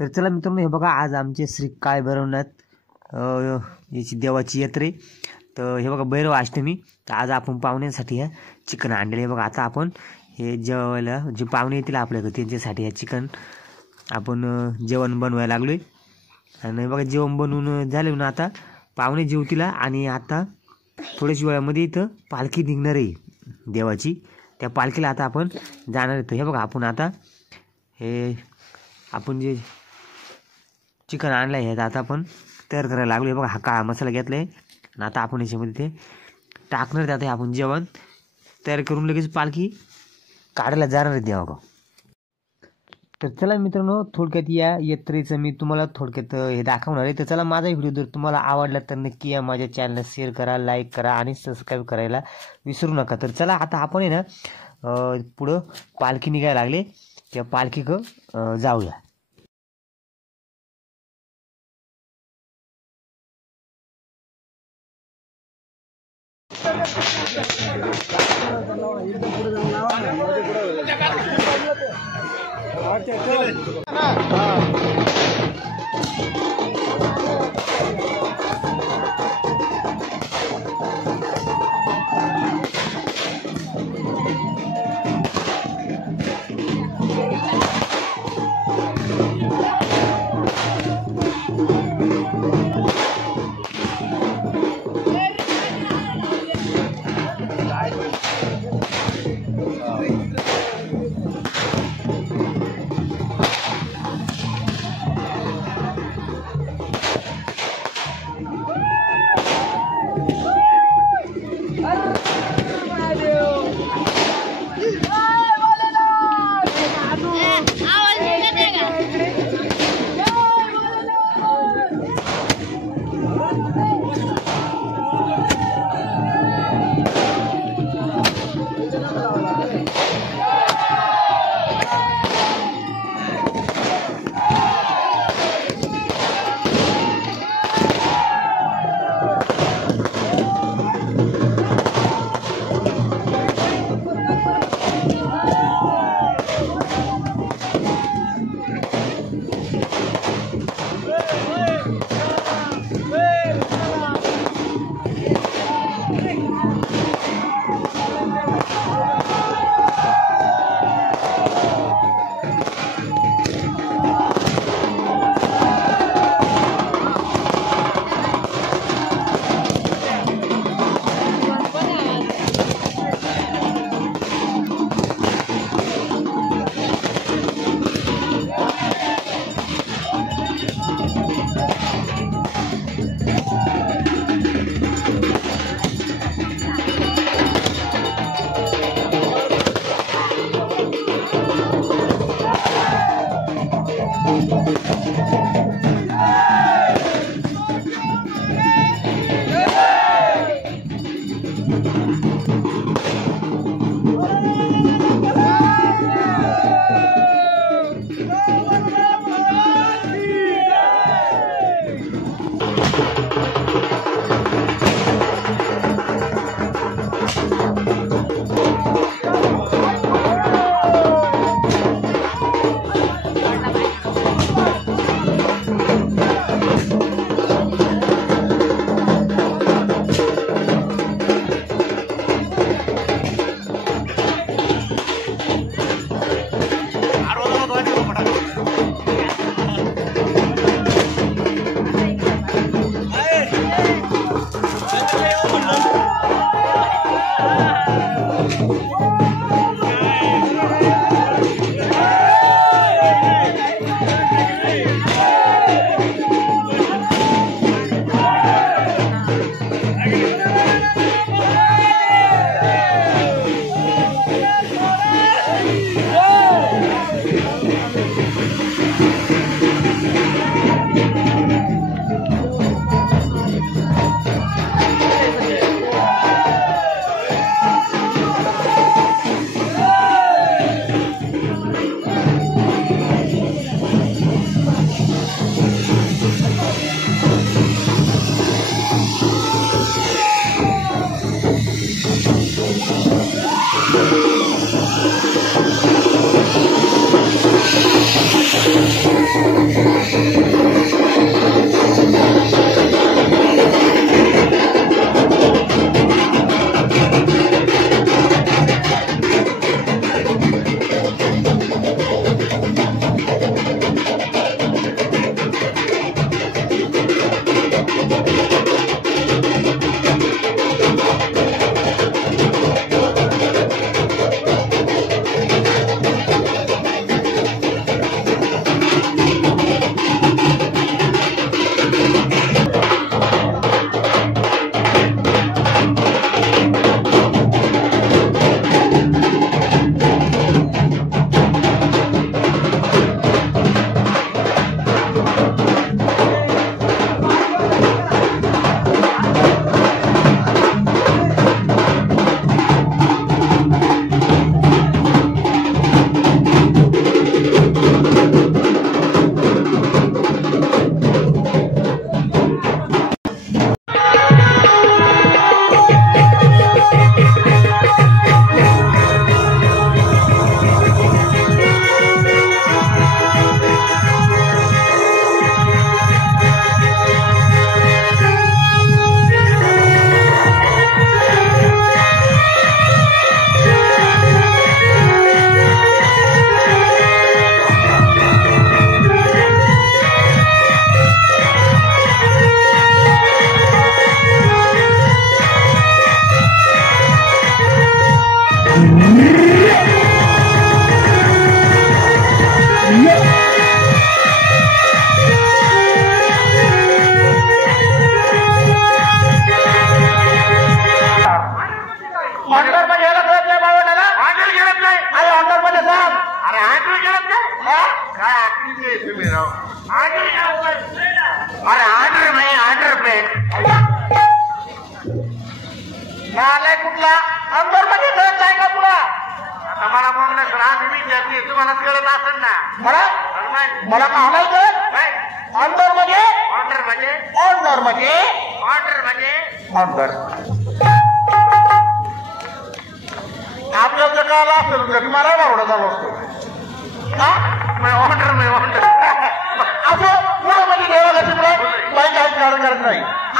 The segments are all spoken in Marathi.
तर चला मित्रांनो, हे बघा आज आमचे श्री काळे भैरवनाथ याची देवाची यात्रे. तर हे बघा भैरव अष्टमी. तर आज आपण पाहुण्यांसाठी हे चिकन आणलेलं आहे. बघा आता आपण हे जेवायला जे पाहुणे येतील आपल्याकडे त्यांच्यासाठी हे चिकन आपण जेवण बनवायला लागलोय. आणि बघा जेवण बनवून झाले ना, आता पाहुणे जेवतील. आणि आता थोड्याच वेळामध्ये इथं पालखी निघणार आहे देवाची. त्या पालखीला आता आपण जाणार आहे. हे बघा आपण आता हे आपण जे चिकन आणलं आहे आता आपण तयार करायला लागलो. बघा हा काळा मसाला घेतला आहे आणि आता आपण याच्यामध्ये ते टाकणार. आता आपण जेवण तयार करून लगेच पालखी काढायला जाणार आहे देवागाव. तर चला मित्रांनो, थोडक्यात या यात्रेचं मी तुम्हाला थोडक्यात हे दाखवणार आहे. तर चला, माझा व्हिडिओ जर तुम्हाला आवडला तर नक्की या माझ्या चॅनलला शेअर करा, लाईक करा आणि सबस्क्राईब करायला विसरू नका. तर चला आता आपण आहे ना पुढं पालखी निघायला लागले, त्या पालखीकडं जाऊया.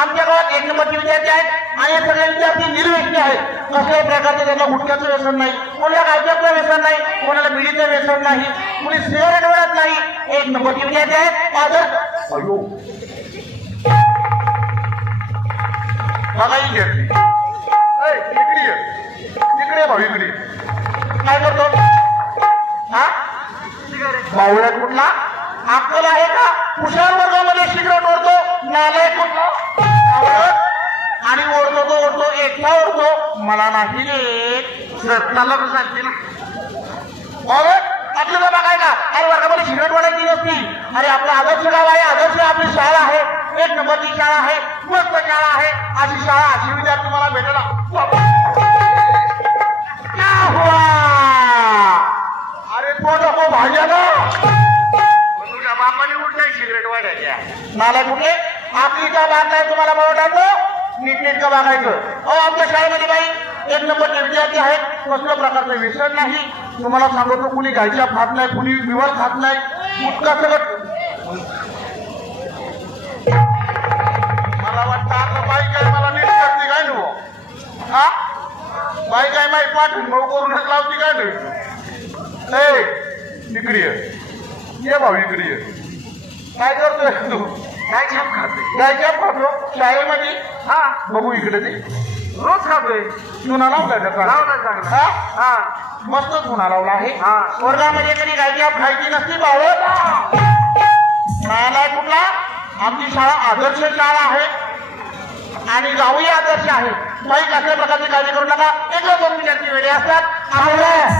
आमच्या गावात 1 नंबरचे विद्यार्थी आहेत आणि सगळे विद्यार्थी निर्व्यसनी आहेत. कसल्याही प्रकारचं त्यांना गुटख्याचं व्यसन नाही, कोणाला गांजाचं व्यसन नाही, कोणाला बिडीचं व्यसन नाही, कुणी सिगारेट ओढत नाही. 1 नंबरचे विद्यार्थी आहेत. अयो बघाही घेतली इकडे भाऊ इकडे काय करतो हा बावळ्यात कुठला अक्कल आहे का? हुशार वर्गामध्ये सिगरेट ओढतो, नालायक कुठला आणि ओढतो तो ओढतो, एकटा ओढतो. मला नाही देत सर त्याला तर सांगते ना आपल्याला बघाय का? अरे वर्गामध्ये सिगरेट ओढायची नसती. अरे आपलं आदर्श गाव आहे, आदर्श आपली शाळा आहे, 1 नंबरची शाळा आहे, मस्त शाळा आहे. अशी शाळा अशी विद्यार्थी मला भेटला. अरे तो नको भाज्या ना तुझ्या बापाने उठलाय सिगरेट वाढायच्या मला कुठे आपली इथं बाग नाही. तुम्हाला वाटायचं नीटनेटकं बघायचं. अहो आमच्या शाळेमध्ये बाई 1 नंबरचे विद्यार्थी आहेत, कसल्या प्रकारचं व्यसन नाही. तुम्हाला सांगतो कुणी गायच्या खात नाही, कुणी विवर खात नाही, गुटखा सगळं. मला वाटतं आता बाई काय मला नीट करते काय नको हा बाई काय माहिती पाठवून भाऊ करूनच लावती काय नाही. इकडे ये भाऊ इकडे ये. काय करतोय तू? काय छाप खातोय? काय छाप खातो शाळेमध्ये? हा बघू इकडे ते रोज खातोय. चुना लावलाय त्याचा? लावलाय चांगला. हा मस्त चुना लावला आहे. हा वर्गामध्ये कधी गायची आप खायची नसती भाऊ. नालाय कुठला? आमची शाळा आदर्श शाळा आहे आणि गावही आदर्श आहे. काही कसल्या प्रकारची काळजी करू नका. 1-2 विद्यार्थी वेळे असतात.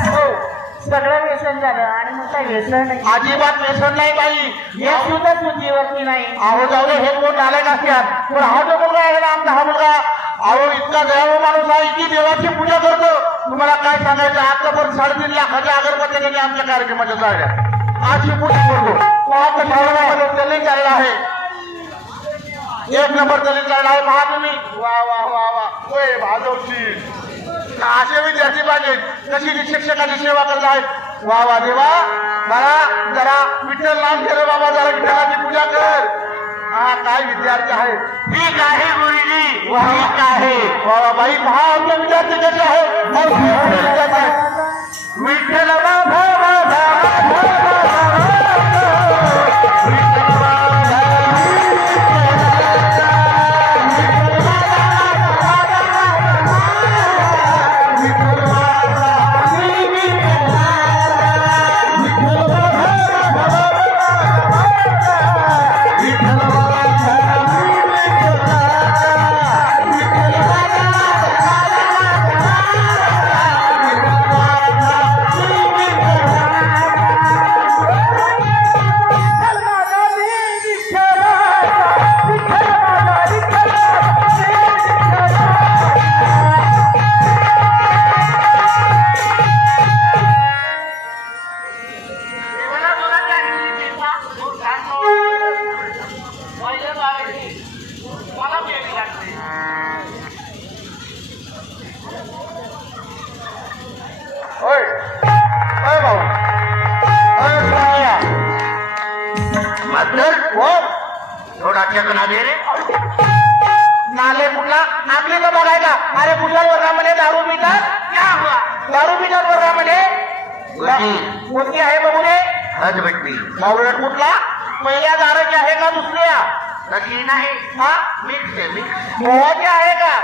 हो सगळं व्यसन झालं आणि मग काही व्यसन नाही. अजिबात व्यसन नाही बाई. हे सुद्धा सुचीवरती नाही. अहो जाऊ दे हे कोण आलाय असतात. पण हा जो मुलगा आहे ना आमचा हा मुलगा अहो इतका दयाळू माणूस आहे की देवाची पूजा करतो. तुम्हाला काय सांगायचं आतापर्यंत 3.5 लाखाच्या अगरबत्त्या त्यांनी आमच्या कार्यक्रमाच्या जाळल्या. अशी पूजा करतो. तो शाळेमध्ये चॅलेंज चालला आहे. 1 नंबर चॅलेंज चालला आहे. पहा तुम्ही. वा वा वा वा होय भाजवची असे विद्यार्थी पाहिजे कशी शिक्षकाची सेवा करत आहेत. वा वा देवा, मला जरा विठ्ठल नाम केलं बाबा, जरा विठ्ठलाची पूजा कर. हा काय विद्यार्थी आहेत. ठीक आहे गुरुजी, ठीक आहे. वा वा बाई, पहा आपले विद्यार्थी कसे आहेत. विठ्ठल बाबा थोडा चकना दे रे. नाले कुठला नागली तर बघायला. अरे कुठल्या वर्गामध्ये दारू पितात. दारू पितात वर्गामध्ये. कोणती आहे बघू रे. हजबट्टी बावळट कुठला. पहिल्या दाराची आहे का दुसऱ्या. तशी नाही. हा मिक्स आहे मिक्स. गोवाची आहे का.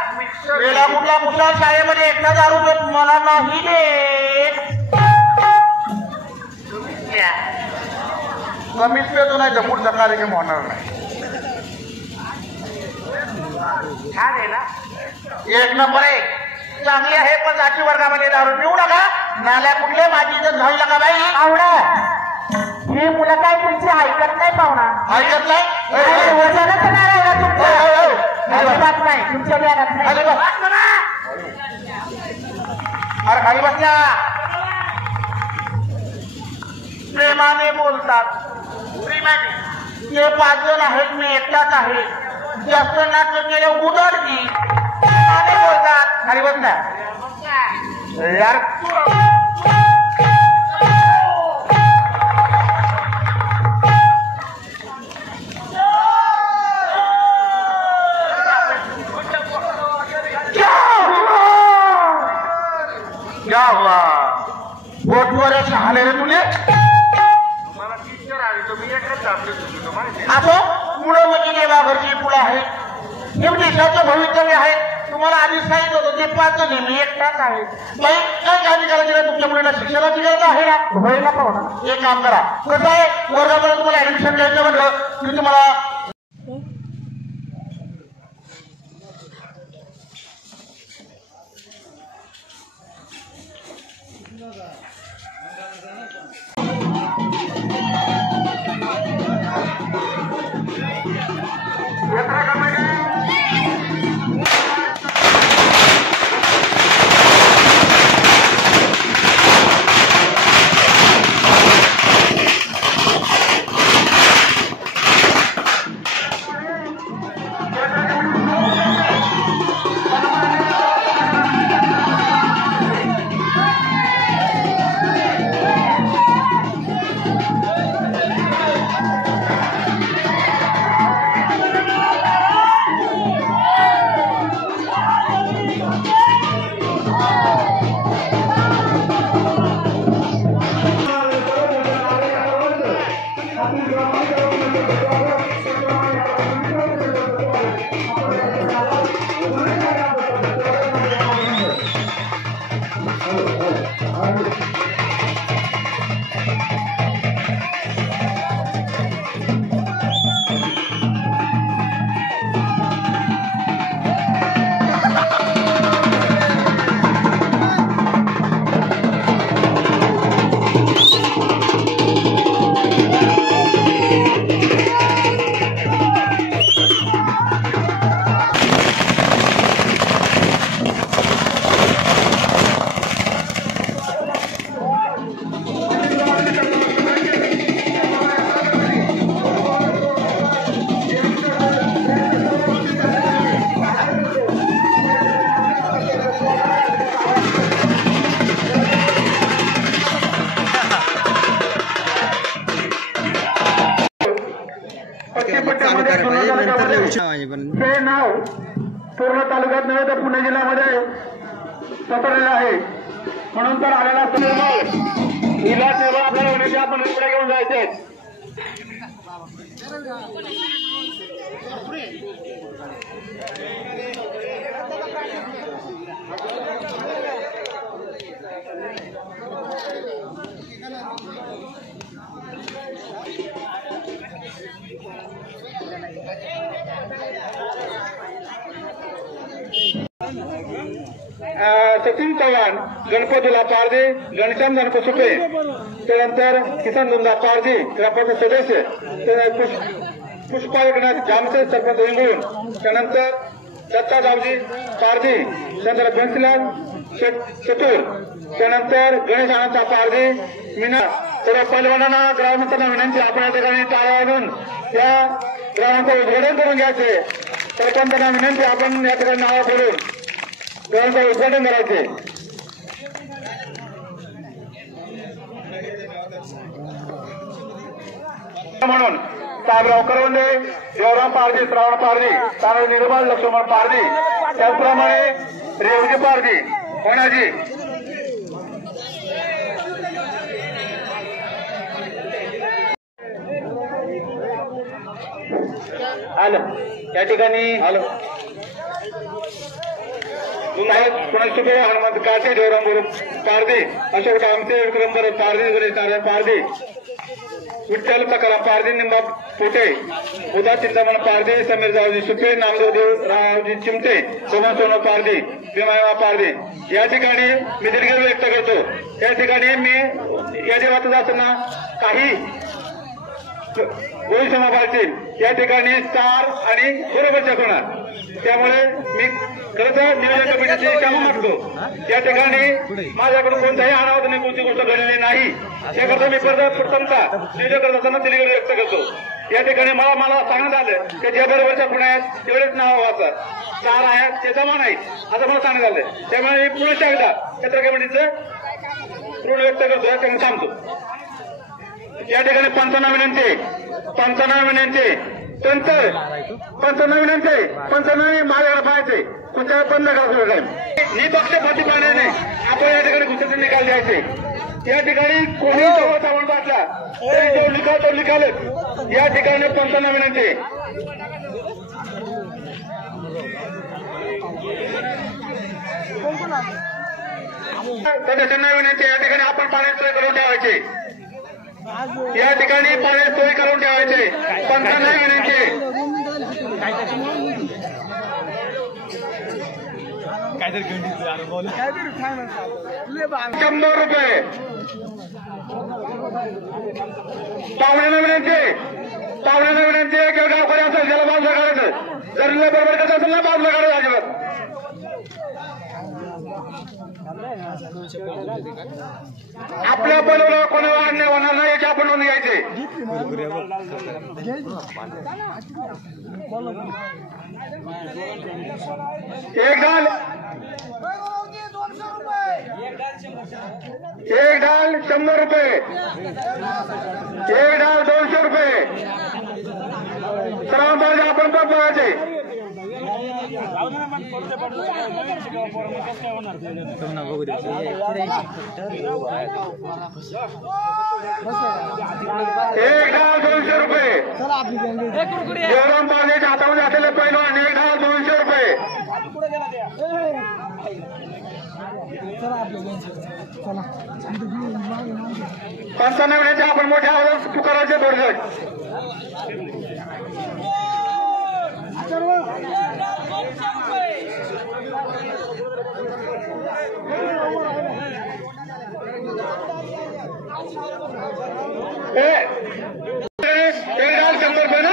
वेळा कुठला कुठल्या शाळेमध्ये एकटा दारू पेत मला नाही देत. कमीच पेतो नाही तर पुढचा कार्यक्रम होणार नाही. छान आहे ना. एक नंबर आहे. चांगली आहे पण जाती वर्गामध्ये दारू पिऊ नका. नाल्या कुठले माझी इज्जत घालू नका बाई. आवडा ही मुलं काय तुमची ऐकत नाही पाहुणा. ऐकत नाही. वजनच नाही राहिला तुमचं. अजिबात नाही तुमच्या बॅगात नाही. अरे खाली बसल्या. प्रेमाने बोलतात. प्रेमाने ते 5 जण आहेत, मी एकटाच आहे. जास्त नाटक केलं उधळती. प्रेमाने बोलतात. खाली बसल्या यार. क्या हुआ बोटवर शहाणे रे तुले. असो मुलं म्हणजे देवाघरची फुलं आहेत. हे देशाचं भवितव्य आहे. तुम्हाला आधीच सांगितलं होतं ते 5 जण मी एकटाच आहे. बाई काय काळजी करायची का. तुमच्या मुलांना शिक्षणाची गरज आहे ना. होईल ना पाहुणा. एक काम करा. कसं आहे वर्गामध्ये तुम्हाला ऍडमिशन घ्यायचं म्हटलं की तुम्हाला पश्चिम पट्ट्यामध्ये हे नाव पूर्ण तालुक्यात नव्हे तर पुणे जिल्ह्यामध्ये पसरलेलं आहे. म्हणून तर आलेला हिला सेवा आपल्याला होण्याची आपण पुढे घेऊन जायचे. सचिन चव्हाण गणपतीला पारधी, घनश्याम गणपत सुपे, त्यानंतर किसन दुंदा पारधी ग्रामपंचायत सदस्य, पुष्पा एकनाथ जामसे सरपंच इंगळून, त्यानंतर दत्ता दावजी पारधी, त्यानंतर बंसीलाल चतुर, त्यानंतर गणेश आनंद पारधी मीना. सर्व पैलवानांना ग्रामस्थांना विनंती आपण या ठिकाणी टाळ्या वाजून या ग्रामाचं उद्घाटन करून घ्यायचे. सरपंचांना विनंती आपण या ठिकाणी नाव बोलून ग्रामाचं उद्घाटन करायचे. म्हणून साहेबराव करवंदे, देवराम पारधी, श्रावण पारधी, तानाजी निर्मल, लक्ष्मण पारधी, त्याचप्रमाणे रेवजी पारधी, होणाजी. हॅलो या ठिकाणी हॅलो कुणाल सुपे, हनुमंत काटे, देवराम बोरू पारधी, अशोक आमते, विक्रम बोरू पारधी, गणेश नारायण पारधी, विठ्ठल सकाराम पारधी, निंबा पोटे, उदा चिंतामण पारधी, समीर जावजी सुपे, नामदेव रावजी चिमटे, सोमन सोनो पारधी, भीमाया पारधी. या ठिकाणी मी दिलगिरी व्यक्त करतो. या ठिकाणी मी या देवाचं असताना काही गोळी समाभाचे या ठिकाणी स्टार आणि बरोबरच्या होणार. त्यामुळे मी खरं तर नियोजन कमिटीची क्षमा मागतो. या ठिकाणी माझ्याकडून कोणताही अनावत नाही, कोणती गोष्ट घडलेली नाही. त्याकरता मी प्रथमता नियोजन करत असताना दिलगिरी व्यक्त करतो. या ठिकाणी मला सांगण्यात आलं की ज्या बरोबरच्या खुणा आहेत तेवढेच नाव वाचा, स्टार आहेत ते जमा नाहीत असं मला सांगण्यात आलं. त्यामुळे मी पुन्हा एकदा क्षेत्र कमिटीचं ऋण व्यक्त करतो. या ठिकाणी थांबतो. या ठिकाणी पंचांना विनंती नंतर पंचांना माझ्याकडे पाहायचे, कुठल्या बंद करा. निपक्षपाती पाण्याने आपण या ठिकाणी घुसाचे निकाल द्यायचे. या ठिकाणी कोणी जवळ वाटला तरी तो निकाल या ठिकाणी पंचांना विनंती. सदस्यांना विनंती या ठिकाणी आपण पाण्याची सोय करून ठेवायची. या ठिकाणी पाण्याची सोय करून ठेवायचे. पंचांना विनंती. 100 रुपये. पाहुण्यांना विनंती किंवा गावकरी असेल त्याला बाजूला काढायचं. जर बरोबर कसं असेल ना बाजूला काढायचं अजिबात. आपल्या बरोबर कोणाला अन्याय होणार नाही याची आपण नोंद घ्यायची. एक ढाल 100 रुपये. एक ढाल 200 रुपये. सर्व आपण पण बघायचे. एक ढाल 200 रुपये. देवराम पाण्याच्या हातामध्ये असलेले पैलवान. एक ढाल 200 रुपये. पंचांना आपण मोठ्या आवाजात पुकाराचे दोरगट. एक ढाल 100 रुपये ना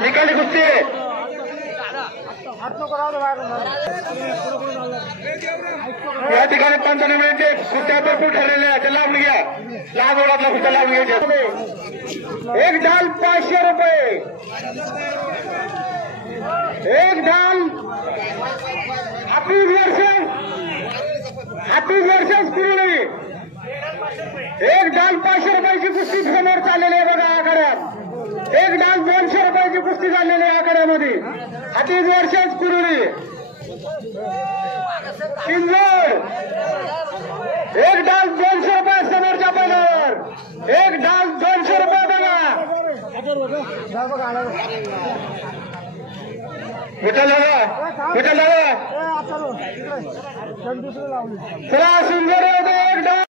निकाली कुस्ती आहे. या ठिकाणी पंचांना मिळते. कुस्त्या भरपूर ठरलेल्या आहेत, लावून घ्या. लहान ओळातला कुस्त्या लावून घ्यायचे. एक ढाल 500 रुपये. एक ढाल 28 वर्ष पूर्ण. एक ढाल 500 रुपयाची कुस्ती समोर चाललेली आहे बघा आखाड्यात. कुस्ती झालेली आहे आखाड्यामध्ये. अडीच वर्षाच कुरुडी किंजोड. एक डाल 200 रुपये समोरच्या बैलावर. एक डाल 200 रुपये बघा. विठ्ठल दादा चला सुंदर एक डाल